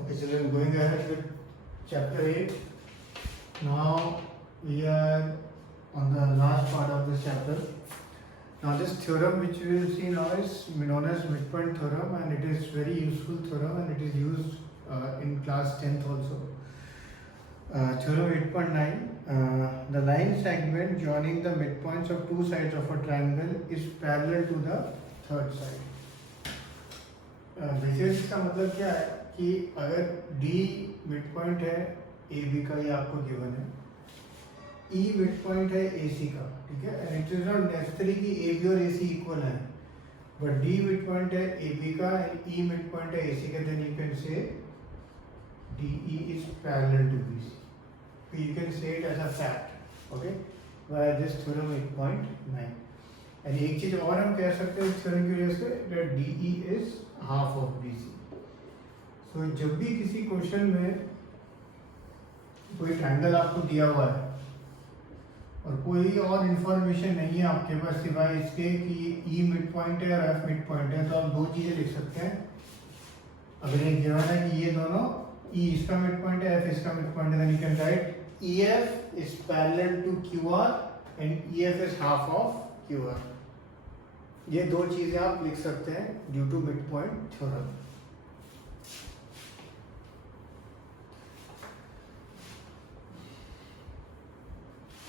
Okay, children, going ahead with chapter 8. Now we are on the last part of this chapter. Now this theorem which we will see now is known as midpoint theorem, and it is very useful theorem, and it is used in class 10th also. Theorem 8.9, the line segment joining the midpoints of two sides of a triangle is parallel to the third side. Basically इसका मतलब क्या है कि अगर D mid point है AB का, ये आपको गिवन है, E मिड पॉइंट है AC का, ठीक है, and it is not necessary कि AB और AC इक्वल है, बट D मिड पॉइंट है AB का एंड E मिड पॉइंट है AC का, then you can say DE is parallel to BC. You can say it as a fact, okay, via this theorem 8.9. And एक चीज और हम कह सकते हैं इस थ्योरम की वजह से, that DE is half of BC. So जब भी किसी क्वेश्चन में कोई ट्रायंगल आपको दिया हुआ है और कोई और इंफॉर्मेशन नहीं है आपके पास सिवाय इसके कि E मिड पॉइंट है और F मिड पॉइंट है, तो आप दो चीजें लिख सकते हैं. अगर ये गिवन है कि ये दोनों E इसका मिड पॉइंट है, F इसका मिड पॉइंट है, then you can write EF is parallel to QR and EF is half of QR. ये दो चीजें आप लिख सकते हैं due to mid point theorem.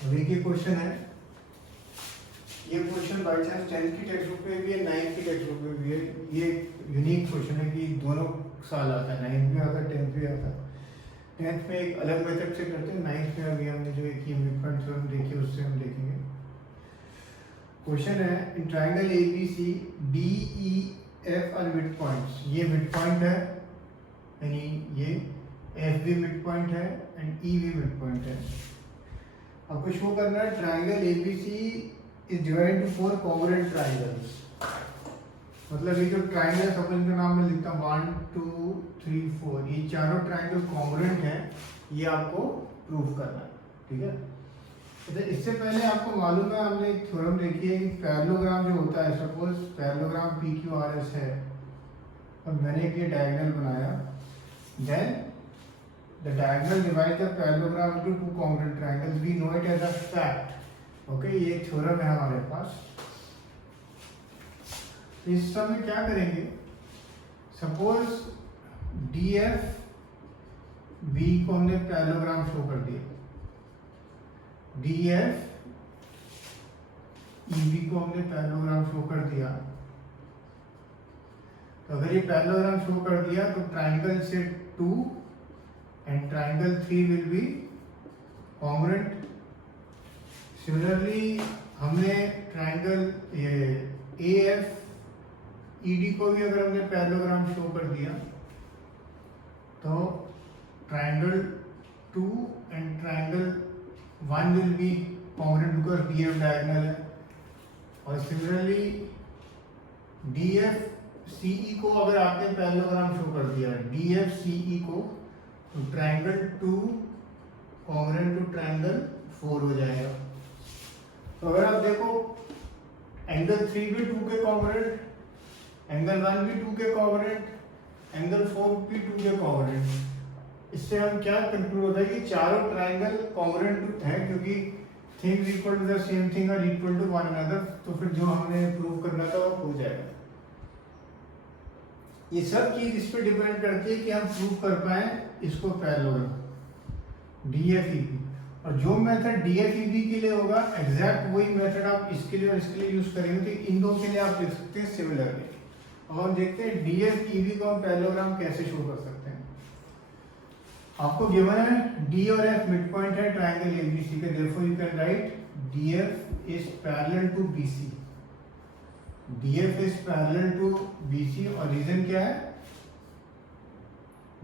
अभी के क्वेश्चन है, ये क्वेश्चन बाई चांस 10th की टेक्स्ट बुक में भी है, 9th की टेक्स्ट बुक में भी है. ये यूनिक क्वेश्चन है कि दोनों साल आता है, 9th भी आता है, 10th भी आता है. 10th में एक अलग मेथड से करते हैं, 9th में अभी हमने जो एक मिड पॉइंट थ्योरम देखी उससे हम देखेंगे. क्वेश्चन है, in triangle ABC DEF are mid points. ये मिड पॉइंट है, यानी ये F भी मिड पॉइंट है एंड E भी मिड पॉइंट है. आपको शो करना है triangle ABC is divided into 4 congruent triangles. मतलब ये जो ट्रायंगल है, सपोज इनका नाम मैं लिखता हूँ 1 2 3 4, ये चारों ट्रायंगल कॉन्ग्रुएंट हैं, ये आपको प्रूव करना है, ठीक है. तो इससे पहले आपको मालूम है, हमने एक थ्योरम देखी है कि पैरेललोग्राम जो होता है, सपोज पैरेललोग्राम PQRS है और मैंने एक ये डायगोनल बनाया, then the diagonal divide the parallelogram into two congruent triangles, we know it as a fact. Okay, ये एक थ्योरम है हमारे पास. इस सब में क्या करेंगे, सपोज DF B को हमने पैरेललोग्राम शो कर दिया, DF EB को हमने पैरेललोग्राम शो कर दिया. तो अगर ये पैरेललोग्राम शो कर दिया तो ट्रायंगल से 2 and triangle 3 will be congruent. Similarly हमने ट्रायंगल ये AF ED को भी अगर हमने पैरेललोग्राम शो कर दिया तो triangle 2 and triangle 1 will be congruent because DF diagonal है. और सिमिलरली DF CE को अगर आपने पैरेललोग्राम शो कर दिया DF CE को, तो ट्रायंगल 2 congruent टू ट्रायंगल 4 हो जाएगा. तो अगर आप देखो एंगल 3 भी 2 के congruent, एंगल 1 भी 2 के congruent, एंगल 4 भी 2 के congruent. इससे हम क्या कंक्लूड होता है कि चारों ट्रायंगल कॉन्ग्रुएंट हैं, क्योंकि things equal to the same thing are equal to one another. तो फिर जो हमने प्रूव करना था वो हो जाएगा. ये सब चीज इस पे डिपेंड करती है कि हम प्रूव कर पाए इसको पैरेललोग्राम DFEB. और जो मेथड DFEB के लिए होगा, एग्जैक्ट वही मेथड आप इसके लिए और इसके लिए यूज करेंगे. तो इन दो के लिए आप लिख सकते हैं सिमिलरली. और हम देखते हैं DFEB को हम पैरेललोग्राम कैसे शो कर सकते हैं. आपको गिवन है D और F मिड पॉइंट है ट्रायंगल ABC के, therefore you can write DF is parallel to BC. DF is parallel to BC और रीजन क्या है,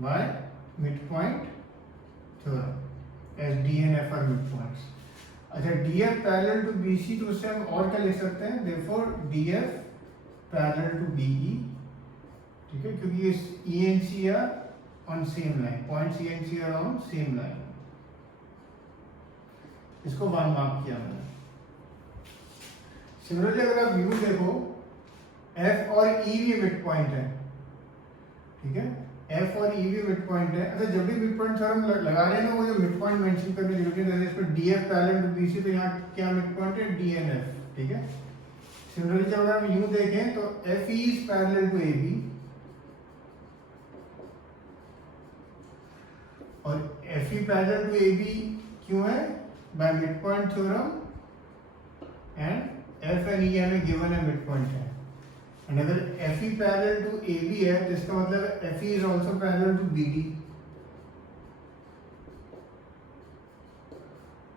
by mid point theorem as D and F are mid points. अच्छा, DF parallel to BC, तो उससे हम और क्या लिख सकते हैं, therefore DF parallel to BE, ठीक है, क्योंकि इस E and C are on same line, points E and C are on same line. इसको 1 मार्क किया मैंने. सिमिलरली अगर आप व्यू देखो, F और E भी मिड पॉइंट है, ठीक है, एफ और ई भी मिड पॉइंट है। अच्छा, जब भी मिड पॉइंट थ्योरम लगा रहे हैं ना, वो जो मिड पॉइंट मेंशन करने की जरूरत है, इसमें D F parallel to B C, तो यहाँ क्या मिड पॉइंट है, डी एन एफ, ठीक है। सिमिलरली जब हम यूं देखें तो F E is parallel to A B, और F E parallel to A B क्यों है, by mid point theorem, and F and E हमें गिवन है मिड पॉइंट है। एंड अगर F E parallel to A B है तो इसका मतलब F E is also parallel to B D,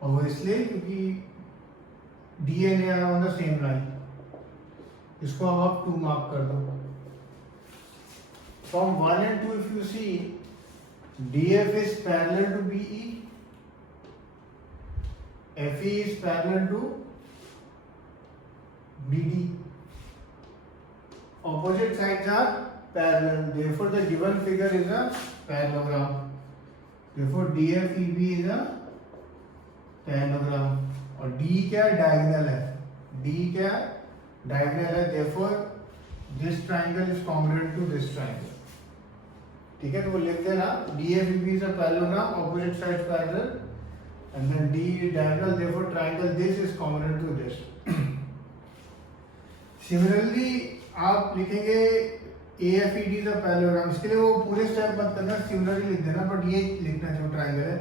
और वो इसलिए क्योंकि D N A are on the same line. इसको अब आप 2 मार्क कर दो। From 1 and 2 if you see, DF is parallel to BE, FE is parallel to BD. Opposite sides are parallel, therefore the given figure is a parallelogram. Therefore DFEB is a parallelogram. और D क्या diagonal है, D क्या diagonal है, therefore this triangle is congruent to this triangle. ठीक है, तो वो लिख देना DFEB is a parallelogram, opposite sides parallel, and then D diagonal, therefore triangle this is congruent to this. Similarly आप लिखेंगे AFED is a parallelogram, इसके लिए वो पूरे स्टेप मत करना, सिमिलरली लिख देना, बट ये लिखना जो ट्राइंगल है,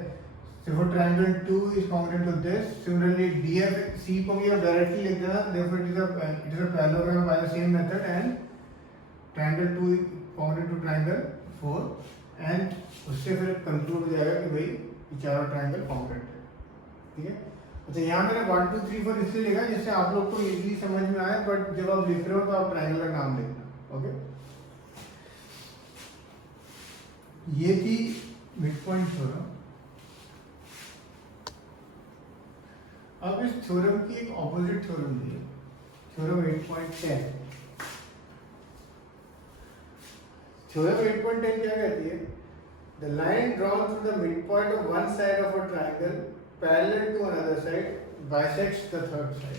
therefore triangle 2 is congruent to this. Similarly DFC को भी आप डायरेक्टली लिख देना, therefore it is a parallelogram by the same method, and triangle 2 is congruent to triangle 4, and उससे फिर कंक्लूड हो जाएगा कि भाई ये चारों ट्राइंगल कॉन्ग्रुएंट है, ठीक है। अच्छा, यहाँ मैंने 1 2 3 4 इसलिए लिखा जिससे आप लोग को इजीली समझ में आए, बट जब आप लिख रहे हो तो आप ट्राइंगल का नाम लिखना, ओके। ये थी मिड पॉइंट थ्योरम। अब इस थ्योरम की एक ऑपोजिट थ्योरम दी है, थ्योरम 8.10। थ्योरम 8.10 क्या कहती है, the line drawn through the mid point of one side of a triangle parallel to another side bisects the third side.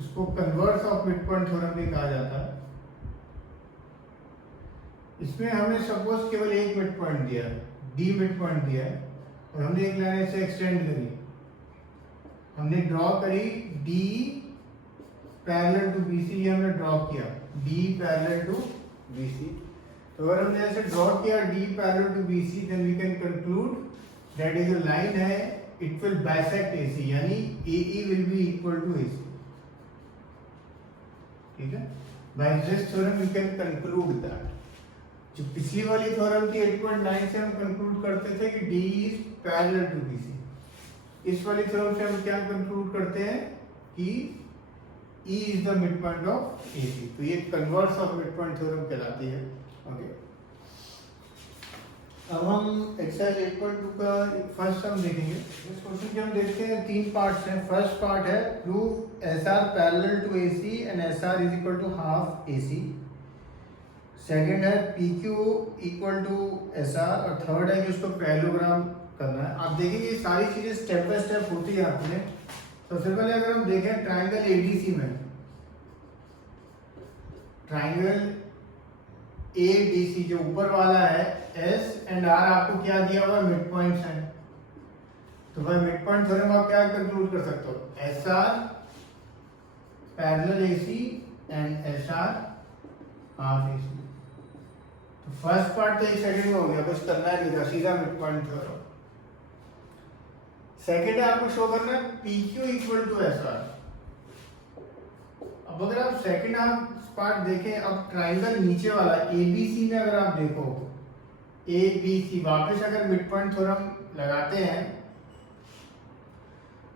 इसको converse of mid point theorem भी कहा जाता है। इसमें हमें सपोज केवल एक मिड पॉइंट दिया है, डी मिड पॉइंट दिया है, और हमने एक लाइन ऐसे एक्सटेंड करी, हमने ड्रॉ करी डी पैरेलल टू बीसी, ये हमने ड्रॉ किया डी पैरेलल टू बीसी। तो अगर हमने ऐसे ड्रॉ किया D parallel to BC, then we can conclude that ये जो लाइन है इट विल बाइसेक्ट एसी, यानी AE will be equal to AC, ठीक है। By this theorem we can conclude that. जो पिछली वाली थ्योरम थी 8.9 से हम कंक्लूड करते थे कि D is parallel to BC, इस वाली थ्योरम से हम क्या कंक्लूड करते हैं कि E is the midpoint of AC। तो ये कन्वर्स ऑफ मिडपॉइंट थ्योरम कहलाती है, ओके। अब हम एक्सरसाइज 8.2 का फर्स्ट सम देखेंगे। इस क्वेश्चन के हम देखते हैं 3 पार्ट्स हैं। फर्स्ट पार्ट है prove SR parallel to AC and SR is equal to half AC। Second है PQ इक्वल टू SR, और थर्ड है कि उसको पैरेललोग्राम करना है। आप देखेंगे ये सारी चीजें स्टेप बाय स्टेप होती जाती हैं। सबसे पहले अगर हम देखें ट्राइंगल ADC में, ट्राइंगल ADC जो ऊपर वाला है S एंड R आपको क्या दिया हुआ है, मिड पॉइंट्स हैं। तो भाई मिड पॉइंट थ्योरम आप क्या कंक्लूड कर सकते हो, SR parallel AC and SR half AC। तो फर्स्ट पार्ट तो एक सेकंड में हो गया, कुछ करना है नहीं था, सीधा मिड पॉइंट थ्योरम। सेकेंड है आपको शो करना है PQ इक्वल टू SR। अब अगर आप सेकेंड आप पार्ट देखें, अब ट्राइंगल नीचे वाला ABC में अगर आप देखो ABC, वापस अगर मिड पॉइंट थ्योरम लगाते हैं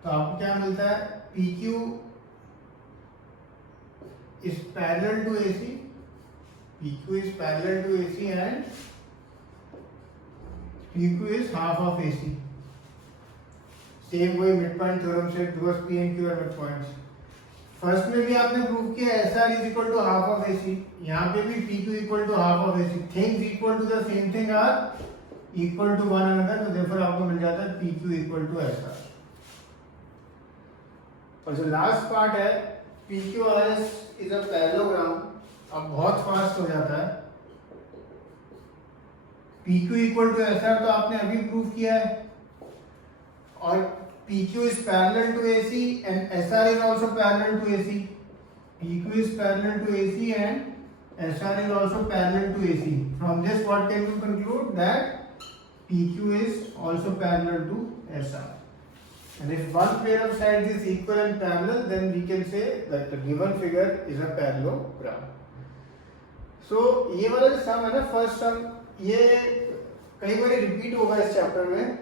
तो आपको क्या मिलता है, PQ is parallel to AC, PQ is parallel to AC and PQ is half of AC। Same वही मिड पॉइंट थ्योरम से towards P and Q are mid points. First में भी आपने प्रूव किया SR is equal to half of AC, यहाँ पे भी PQ equal to half of AC। Things equal to the same thing are equal to one another, तो therefore आपको मिल जाता है PQ इक्वल टू SR। और जो लास्ट पार्ट है PQRS इज अ पैरेललोग्राम। अब बहुत फास्ट हो जाता है, PQ इक्वल टू SR तो आपने अभी प्रूव किया है, और PQ is parallel to AC and SR is also parallel to AC. PQ is parallel to AC and SR is also parallel to AC. From this, what can you conclude? That PQ is also parallel to SR. And if one pair of sides is equal and parallel, then we can say that the given figure is a parallelogram. So ये वाला जो सम है ना, first सम, ये कई बार repeat होगा इस chapter में,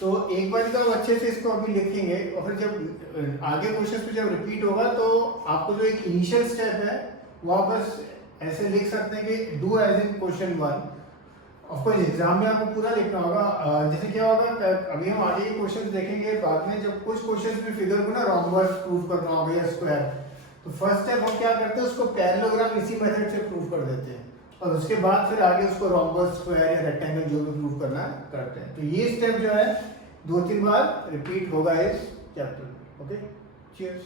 तो एक बार तो अच्छे से इसको अभी लिखेंगे, और फिर जब आगे क्वेश्चन पे जब रिपीट होगा तो आपको जो एक इनिशियल स्टेप है वो आप बस ऐसे लिख सकते हैं कि do as in question 1। Of course exam में आपको पूरा लिखना होगा। जैसे क्या होगा, अभी हम आगे क्वेश्चन देखेंगे बाद में, जब कुछ क्वेश्चन में फिगर को ना रोम्बस प्रूव करना होगा या स्क्वायर, तो फर्स्ट स्टेप हम क्या करते हैं, उसको पैरेललोग्राम इसी मेथड से प्रूव कर देते हैं, और उसके बाद फिर आगे उसको रोम्बस, स्क्वायर या रेक्टेंगल जो भी प्रूव करना करते हैं। तो ये स्टेप जो है 2-3 बार रिपीट होगा इस चैप्टर में। Okay, cheers.